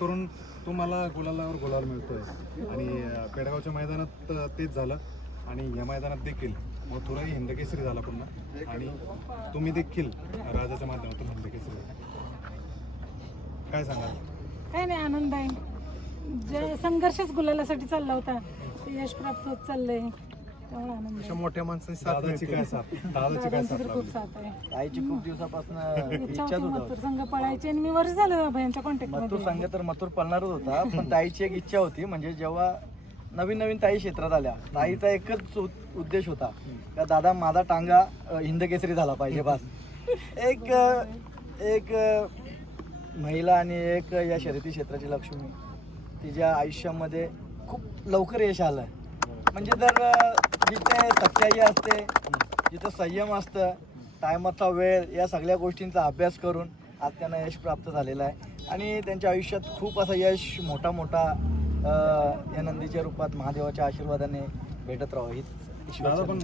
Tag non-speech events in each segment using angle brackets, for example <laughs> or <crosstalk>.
करून तुम्हाला गुलालावर गुलाल मिळतोय. आणि पेडगावच्या मैदानात तेच झालं. आणि या मैदानात देखील मथुराही हिंदकेसरी झाला पुन्हा आणि तुम्ही देखील राजाच्या माध्यमातून हिंदकेसरी. झाला. काय सांगाल? काय नाही आनंद आहे. जे संघर्षच गुलालासाठी चालला होता. ते यश प्राप्त होत चाललंय. त्यामुळे आनंद अशा आहे. मोठ्या माणसाची साथ दादाची मिळते. काय साथ दादाची काय दादांची साथ तर खूप? साथ आहे आईची खूप दिवसापासून इच्छा इच्छाच होती मथुर संघ पळायची आणि मी वर्ष झालं भयांच्या कॉन्टॅक्ट मथुरमध्ये संघ तर मथुर पळणारच होता पण ताईची एक इच्छा होती म्हणजे जेव्हा नवीन नवीन ताई क्षेत्रात आल्या ताईचा एकच उ- उद्देश होता का दादा माझा टांगा अ, हिंदकेसरी झाला पाहिजे बस एक अ, एक अ, महिला आणि एक या शर्यती क्षेत्राची लक्ष्मी तिच्या आयुष्यामध्ये खूप लवकर यश आलं म्हणजे जर अ, जिथे सच्चाई असते जिथं संयम असतं टायमाचा वेळ या सगळ्या गोष्टींचा अभ्यास करून आज त्यांना यश प्राप्त झालेलं आहे. आणि त्यांच्या आयुष्यात खूप असं यश मोठा मोठा या नंदीच्या रूपात महादेवाच्या आशीर्वादाने भेटत राहावं हीच दादा पण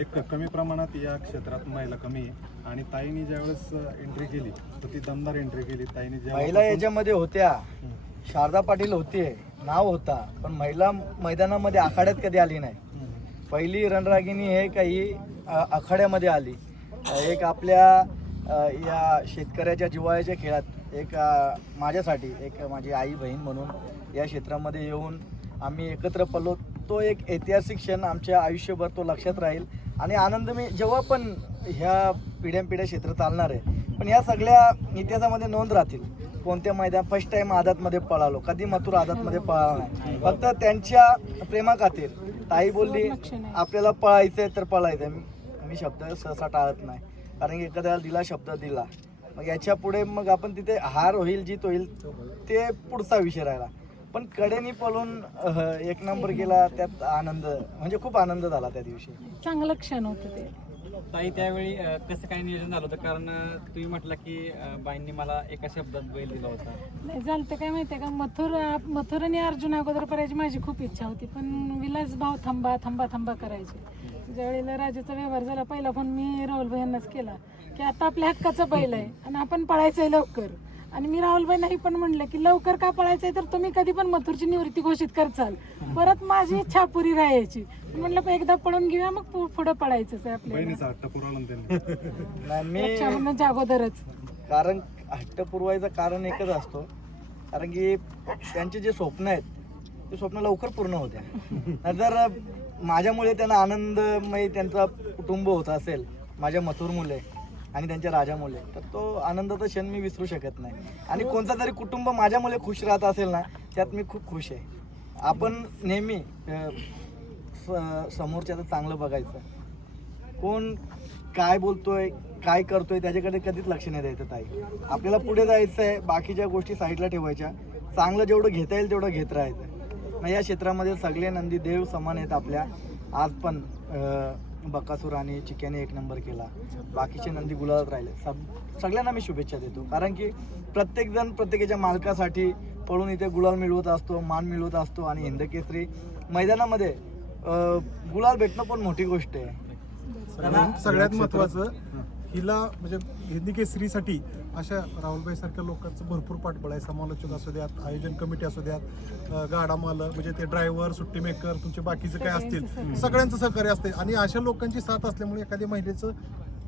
एक कमी प्रमाणात या क्षेत्रात महिला कमी आहे. आणि ताईने ज्यावेळेस एंट्री केली तर ती दमदार एंट्री केली. ताईने महिला याच्यामध्ये होत्या. शारदा पाटील होती नाव होता. पण महिला मैदानामध्ये आखाड्यात कधी आली नाही. पहिली रणरागिणी हे काही आखाड्यामध्ये आली. एक आपल्या या शेतकऱ्याच्या जिव्हाळ्याच्या खेळात एक माझ्यासाठी एक माझी आई बहीण म्हणून या क्षेत्रामध्ये येऊन आम्ही एकत्र पडलो तो एक ऐतिहासिक क्षण आमच्या आयुष्यभर तो लक्षात राहील. आणि आनंद मी जेव्हा पण ह्या पिढ्यानपिढ्या क्षेत्र चालणार आहे पण या सगळ्या इतिहासामध्ये नोंद राहतील. कोणत्या मैदान फर्स्ट टाइम आदातमध्ये पळालो. कधी मथुर आदातमध्ये पळाला नाही. फक्त त्यांच्या प्रेमा खातीर ताई बोलली. आपल्याला पळायचंय तर पळायचं मी शब्द सहसा टाळत नाही. कारण की एखाद्याला दिला शब्द दिला. मग याच्यापुढे मग आपण तिथे हार होईल जीत होईल ते पुढचा विषय राहिला. पण कडेनी पळून एक नंबर गेला त्यात आनंद म्हणजे खूप आनंद झाला त्या दिवशी. चांगलं क्षण होतं ते. ताई त्यावेळी अ, कसं काय नियोजन झालं होतं? कारण अ, तुम्ही म्हटलं की अ, बाईंनी मला एका शब्दात बैल दिला होता. नाही झालं काय माहितीये का? मथुर मथुर आणि अर्जुन अगोदर करायची माझी खूप इच्छा होती पण विलास भाव थांबा थांबा थांबा करायचे. ज्यावेळेला राजाचा व्यवहार झाला पहिला फोन मी राहुल यांनाच केला की आता आपल्या हक्काचा बैल आहे आणि आपण पळायचंय लवकर. आणि मी राहुल भाई नाही पण म्हणलं की लवकर का पळायचंय? तर तुम्ही कधी पण मथुरची निवृत्ती घोषित करचाल. परत माझी इच्छा पुरी राहायची. म्हणलं "पण एकदा पळून घेऊया मग पु- पुढं पळायचंच आहे आपल्याला. नाही मी अगोदरच. कारण हट्ट पुरवायचं कारण एकच असतो. कारण की त्यांचे जे स्वप्न आहेत ते स्वप्न लवकर पूर्ण होत्या. जर माझ्यामुळे त्यांना आनंदमय त्यांचा कुटुंब होत असेल माझ्या मथुरमुळे. आणि त्यांच्या राजामुळे. तर तो आनंदाचा क्षण मी विसरू शकत नाही. आणि कोणता तरी कुटुंब माझ्यामुळे खुश राहत असेल ना त्यात मी खूप खुश आहे. आपण नेहमी समोरच्याचं चांगलं बघायचं. कोण काय बोलतोय काय करतोय त्याच्याकडे कधीच लक्ष नाही द्यायचं ताई. आपल्याला पुढे जायचं आहे बाकीच्या गोष्टी साईडला ठेवायच्या. चांगलं जेवढं घेता येईल तेवढं घेत राहायचं. या क्षेत्रामध्ये सगळे नंदी देव समान आहेत आपल्या. आज पण बकासूर आणि चिक्याने एक नंबर केला. बाकीचे नंदी गुलाबात राहिले. सब सगळ्यांना मी शुभेच्छा देतो. कारण की प्रत्येकजण प्रत्येकाच्या मालकासाठी पळून इथे गुलाल मिळवत असतो मान मिळवत असतो आणि हिंदकेसरी मैदानामध्ये गुलाल भेटणं पण मोठी गोष्ट आहे. सगळ्यात- सगळ्यात महत्वाचं हिला म्हणजे हिंदी केसरीसाठी अशा राहुलभाई सारख्या लोकांचं भरपूर पाठबळ आहे समालोचक असू द्यात आयोजन कमिटी असू द्यात अं, गाडा मालक म्हणजे ते ड्रायव्हर सुट्टी मेकर तुमचे बाकीचे काय असतील सगळ्यांचं सहकार्य असते आणि अशा लोकांची साथ असल्यामुळे एखाद्या महिलेचं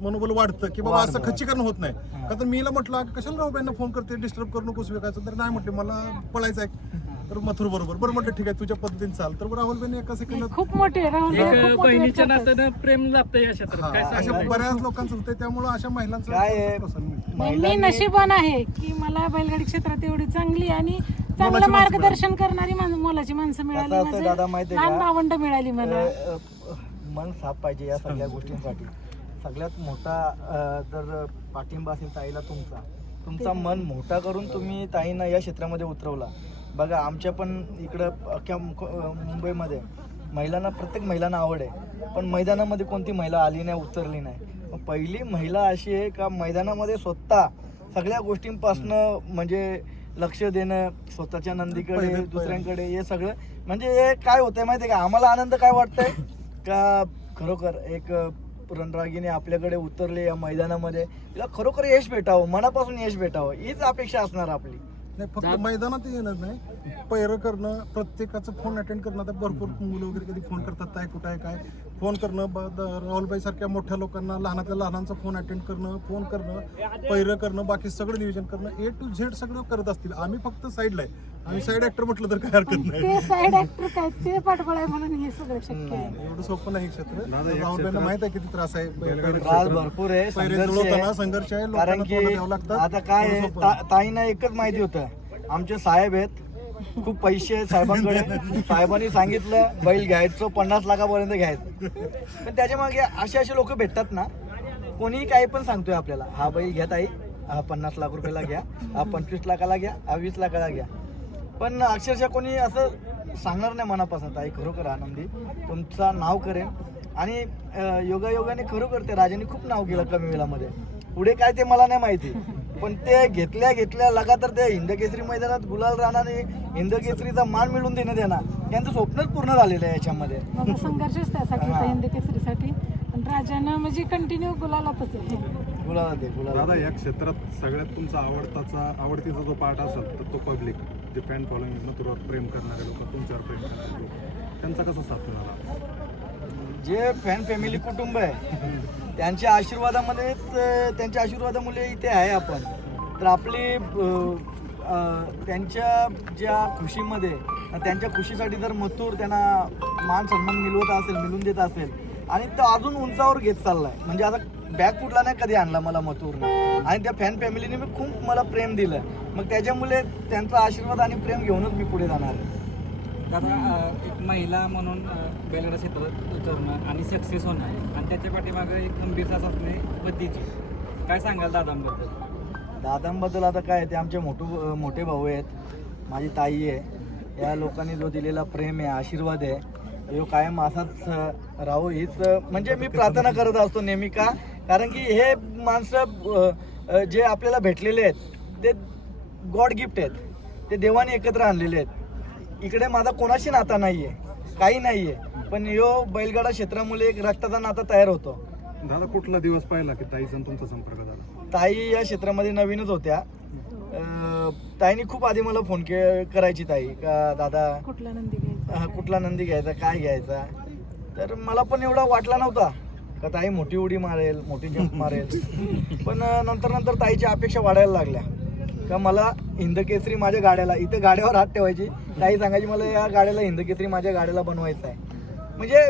मनोबल वाढतं की बाबा असं खच्चीकरण होत नाही. का तर मीला म्हटलं "अगं, कशाला राहुलबाईंना फोन करते? डिस्टर्ब करू नकोस विकायचं. तर नाही म्हटले मला पळायचं आहे तर मथुर बरोबर बरं म्हटलं ठीक आहे तुझ्या पद्धतीने चाल तर राहुलबाईंनी एका सेकंदात खूप मोठे राहुल एक बहिणीच्या. नात्यानं प्रेम लाभतं या क्षेत्रात काय अशा बऱ्याच लोकांचं होतंय त्यामुळे अशा महिलांचं काय आहे? प्रोत्साहन मिळतं. नाही, मी नशीबवान आहे की मला बैलगाडी क्षेत्रात एवढी चांगली आणि चांगलं मोलाची माणसं मार्गदर्शन करणारी माणसं मोलाची माणसं मिळाली असतं दादा लहान का? भावंड मिळाली मला अ, अ, मन साफ पाहिजे या सगळ्या गोष्टींसाठी सगळ्यात मोठा अ, जर पाठिंबा असेल ताईला तुमचा तुमचा मन मोठा करून तुम्ही ताईंना या क्षेत्रामध्ये उतरवला बघा आमच्या पण इकडं अख्ख्या मुंबईमध्ये महिलांना प्रत्येक महिलांना आवड आहे. पण मैदानामध्ये कोणती महिला आली नाही उतरली नाही? पहिली महिला अशी आहे का मैदानामध्ये स्वतः सगळ्या गोष्टींपासनं म्हणजे लक्ष देणं स्वतःच्या नंदीकडे दुसऱ्यांकडे हे सगळं. म्हणजे हे काय होतंय माहितीये का? आम्हाला आनंद काय वाटतंय? <laughs> का खरोखर एक रणरागीने आपल्याकडे उतरले या मैदानामध्ये? तिला खरोखर यश भेटावं मनापासून यश भेटावं हीच अपेक्षा असणार आपली. नाही फक्त मैदानात येणं नाही. पैरं करणं प्रत्येकाचं फोन अटेंड करणं. आता भरपूर मुलं वगैरे कधी फोन करतात काय कुठं आहे काय. फोन करणं ब- द- राहुलबाई सारख्या मोठ्या लोकांना लहानातल्या लहानांचा फोन अटेंड करणं फोन करणं पैरं करणं बाकी सगळं नियोजन करणं. ए टू झेड सगळं करत असतील. आम्ही फक्त साईडला आहे. आम्ही साईड ऍक्टर म्हटलं तर काय हरकत नाही. ते साईड ऍक्टर काय ते पाठबळ आहे म्हणून हे सगळं शक्य आहे. एवढं सोपं नाही हे क्षेत्र. माहीत आहे किती त्रास आहे. त्रास भरपूर आहे. पैरे संघर्ष जुळवताना आहे. संघर्ष आहे कारण लोकांना की तोंड द्यावं लागतं आता काय आहे, ता- ताईंना एकच माहिती होतं. आमचे साहेब आहेत. खूप पैसे आहेत साहेबांकडे. साहेबांनी सांगितलं बैल घ्यायचं पन्नास लाखापर्यंत घ्यायचं. पण त्याच्यामागे असे असे लोक भेटतात ना कोणी काही पण सांगतोय आपल्याला. हा बैल घ्या ताई हा पन्नास लाख रुपयाला घ्या हा पंचवीस लाखाला घ्या हा वीस लाखाला घ्या. पण अक्षरशः कोणी असं सांगणार नाही मनापासून ताई खरोखर आनंदी तुमचं नाव करेन. आणि योगायोगाने खरोखर ते राजाने खूप नाव केलं कमी वेळामध्ये. पुढे काय ते मला नाही माहिती. पण ते घेतल्या घेतल्या लगातार ते हिंद केसरी मैदानात गुलाल राणाने हिंद केसरीचा मान मिळवून देणं देणार त्यांचं स्वप्नच पूर्ण झालेलं आहे याच्यामध्ये. संघर्षच त्यासाठी होता हिंद केसरीसाठी पण राजानं म्हणजे कंटिन्यू गुलालातच आहे. गुलाला दे गुलाला दादा या क्षेत्रात सगळ्यात तुमचा आवडताचा आवडतीचा जो पार्ट असेल तर तो पब्लिक जे फॅन फॉलोइंग मथुरावर प्रेम करणारे लोक तुमच्यावर प्रेम करणारे लोक त्यांचा कसा साथ होणार जे फॅन फॅमिली कुटुंब आहे त्यांच्या आशीर्वादामध्येच अं, त्यांच्या आशीर्वादामुळे इथे आहे आपण. तर आपली त्यांच्या ज्या खुशीमध्ये त्यांच्या खुशीसाठी जर मथुर त्यांना मान सन्मान मिळवत असेल मिळवून देत असेल आणि तो अजून उंचावर घेत चाललाय म्हणजे आता बॅग कुठला नाही कधी आणला मला मथुरने. आणि त्या फॅन फॅमिलीने मी खूप मला प्रेम दिलं. मग त्याच्यामुळे त्यांचा आशीर्वाद आणि प्रेम घेऊनच मी पुढे जाणार आहे. दादा एक महिला म्हणून बैलगाडा क्षेत्रात उतरणं आणि सक्सेस होणं आणि त्याच्या पाठीमागं एक गंभीरता असणे पद्धतीची काय सांगाल दादांबद्दल? दादांबद्दल आता काय ते आमचे मोठू मोठे भाऊ आहेत. माझी ताई आहे. या लोकांनी जो दिलेला प्रेम आहे आशीर्वाद आहे यो कायम असाच राहो. हीच म्हणजे मी प्रार्थना करत असतो नेहमी का कारण की हे माणसं जे आपल्याला भेटलेले आहेत ते गॉड गिफ्ट आहेत. ते देवाने एकत्र आणलेले आहेत. इकडे माझा कोणाशी नाता नाही आहे काही नाही आहे पण यो बैलगाडा क्षेत्रामुळे एक रक्ताचा नाता तयार होतो. दादा कुठला दिवस पाहिला की ताईचा आणि तुमचा संपर्क झाला? ताई या क्षेत्रामध्ये नवीनच होत्या. अं, ताईने खूप आधी मला फोन के करायची ताई का दादा? कुठला नंदी घ्यायचा? अं, कुठला नंदी घ्यायचा? काय घ्यायचा? तर मला पण एवढा वाटला नव्हता. का ताई मोठी उडी मारेल मोठी जंप <laughs> मारेल. पण नंतर नंतर ताईच्या अपेक्षा वाढायला लागल्या. का मला हिंद केसरी माझ्या गाड्याला इथे गाड्यावर हात ठेवायची. ताई सांगायची मला या गाड्याला हिंद केसरी माझ्या गाड्याला बनवायचं आहे. म्हणजे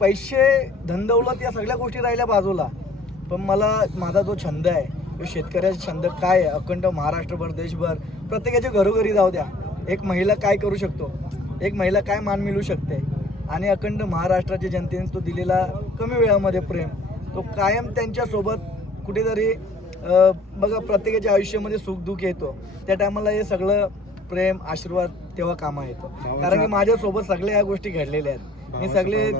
पैसे धनदौलत या सगळ्या गोष्टी राहिल्या बाजूला. पण मला माझा जो छंद आहे तो शेतकऱ्याचा छंद काय आहे अखंड महाराष्ट्रभर देशभर प्रत्येकाच्या घरोघरी जाऊ द्या. एक महिला काय करू शकतो? एक महिला काय मान मिळू शकते? आणि अखंड महाराष्ट्राच्या जनतेने तो दिलेला कमी वेळामध्ये प्रेम तो कायम त्यांच्यासोबत कुठेतरी बघा प्रत्येकाच्या आयुष्यामध्ये सुख दुःख येतो. त्या टायमाला हे सगळं प्रेम आशीर्वाद तेव्हा कामा येतो. कारण की माझ्यासोबत सगळ्या या गोष्टी घडलेल्या आहेत. मी सगळे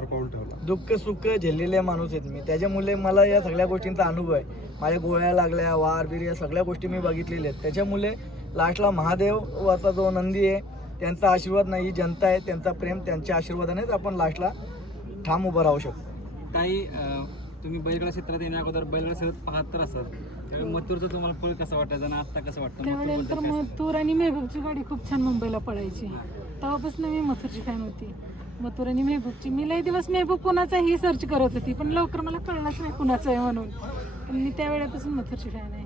दुःख सुख झेललेले माणूस आहेत मी. त्याच्यामुळे मला या सगळ्या गोष्टींचा अनुभव आहे. माझ्या गोळ्या लागल्या वार बीर या सगळ्या गोष्टी मी बघितलेल्या आहेत. त्याच्यामुळे लास्टला महादेवाचा जो नंदी आहे त्यांचा आशीर्वाद नाही ही जनता आहे त्यांचा प्रेम त्यांच्या आशीर्वादानेच आपण लास्टला ठाम उभं राहू शकतो. काही तुम्ही बैलगाडा क्षेत्रात येण्या अगोदर बैलगाडा क्षेत्रात पाहत तर असाल. त्यावेळी मथुरचं तुम्हाला पळ कसं वाटायचं आणि आता कसं वाटतं? त्यावेळेला तर मथुरबद्दल काय मथुर आणि मेहबूबची गाडी खूप छान मुंबईला पळायची. तेव्हापासून मी मथुरची फॅन होती. मथुर आणि मेहबूबची. मी लई दिवस मेहबूब कुणाचा ही सर्च करत होती पण लवकर मला कळलंच नाही कुणाचं आहे म्हणून. पण मी त्यावेळेपासून मथुरची फॅन आहे.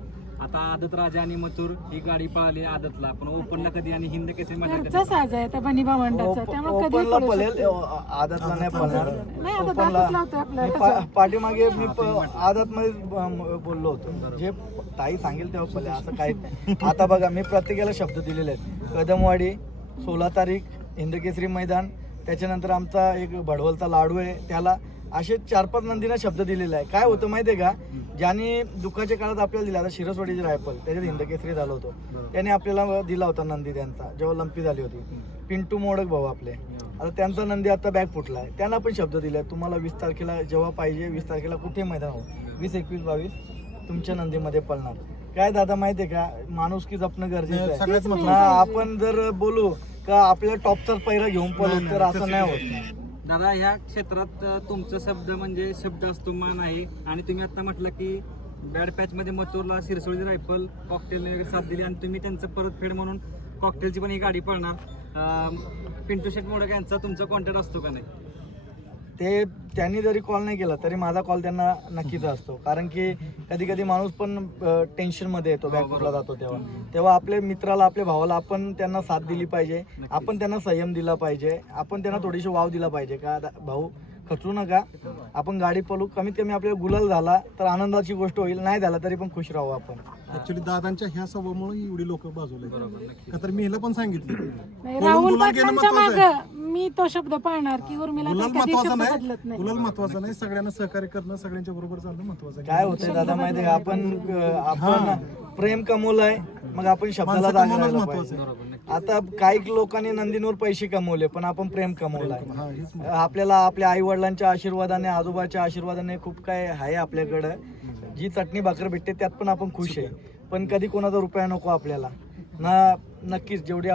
आता आदत राजा आणि मथुर ही गाडी पळाली आदतला. पण ओपनला कधी आणि हिंद केसरी मैदान कधी घरचा साज आहे त्या बनी भावंडाचा. त्यामुळे कधी ओपनला पळू पळेल शकतो. आदतला नाही पळणार. नाही आता ओपनला दातच लावतोय आपला मी पा- पाठीमागे मी आदत मध्ये बोललो होतो. जे ताई सांगेल तेव्हा पहिले असं नाही. आता बघा मी प्रत्येकाला शब्द दिलेले आहेत. कदमवाडी सोळा तारीख हिंदकेसरी मैदान. त्याच्यानंतर आमचा एक भडवलचा लाडू आहे. त्याला असे चार पाच नंदीनं शब्द दिलेला आहे काय होतं माहितीये का? ज्यांनी दुःखाच्या काळात आपल्याला दिला आता शिरसवाडीची रायफल. त्याच्यात हिंदकेसरी झालं होतं. त्याने आपल्याला दिला होता नंदी त्यांचा जेव्हा लंपी झाली होती. पिंटू मोडक भाऊ आपले. आता त्यांचा नंदी आता बॅग फुटलाय. त्यांना पण शब्द दिले तुम्हाला वीस तारखेला जेव्हा पाहिजे वीस तारखेला कुठे मैदान हो वीस एकवीस बावीस तुमच्या नंदीमध्ये पळणार. काय दादा माहितीये का? माणूस की जपणं गरजेचं आहे. आपण जर बोलू का आपल्या टॉपचा पैरा घेऊन पळू तर असं नाही होत. दादा ह्या क्षेत्रात तुमचं तुमचा शब्द म्हणजे शब्द असतो मान आहे. आणि तुम्ही आता म्हटलं की बॅड पॅच मध्ये मथुरला सिरसोळी रायफल कॉकटेलने वगैरे साथ दिली आणि तुम्ही त्यांचं परतफेड म्हणून कॉकटेलची पण ही गाडी पळणार. पिंटू शेट मोडक यांचा तुमचा कॉन्टॅक्ट असतो का नाही? ते त्यांनी जरी कॉल नाही केला तरी माझा कॉल त्यांना नक्कीच असतो. कारण की कधी कधी माणूस पण टेन्शनमध्ये येतो बॅकफुटला जातो तेव्हा. तेव्हा आपल्या मित्राला आपल्या भावाला आपण त्यांना साथ दिली पाहिजे. आपण त्यांना संयम दिला पाहिजे. आपण त्यांना थोडीशी वाव दिला पाहिजे. का भाऊ खचू नका. आपण गाडी पळू कमीत कमी आपल्याला गुलाल झाला तर आनंदाची गोष्ट होईल. नाही झाला तरी पण खुश राहू आपण. ऍक्च्युली दादांच्या ह्या स्वभावामुळे एवढी लोक बाजूला आहेत. का तर मी हिला पण सांगितलं. नाही, राहुल गुलाल घेणं पाटलांच्या महत्वाचं आहे. मी तो शब्द पाळणार की उर्मिला गुलाल ताई कधी महत्त्वाचा शब्द नाही. बदलत नाही. गुलाल महत्त्वाचा नाही. सगळ्यांना सहकार्य करणं सगळ्यांच्या बरोबर चालणं महत्वाचं आहे. काय होतंय दादा माहितीये का? आपण अं, आपण प्रेम कमवलंय मग आपण शब्दाला माणसं जागे कमवणंच राहायला महत्वाचं पाहिजे. आहे. आता काही लोकांनी नंदींवर पैसे कमवले पण आपण प्रेम कमवलाय. हा हेच आपल्याला आपल्या आई वडिलांच्या आशीर्वादाने आजोबाच्या आशीर्वादाने खूप काय आहे आपल्याकडं. जी चटणी भाकर भेटते त्यात पण आपण खुश आहे. पण कधी कोणाचा रुपया नको आपल्याला. ना नक्कीच जेवढी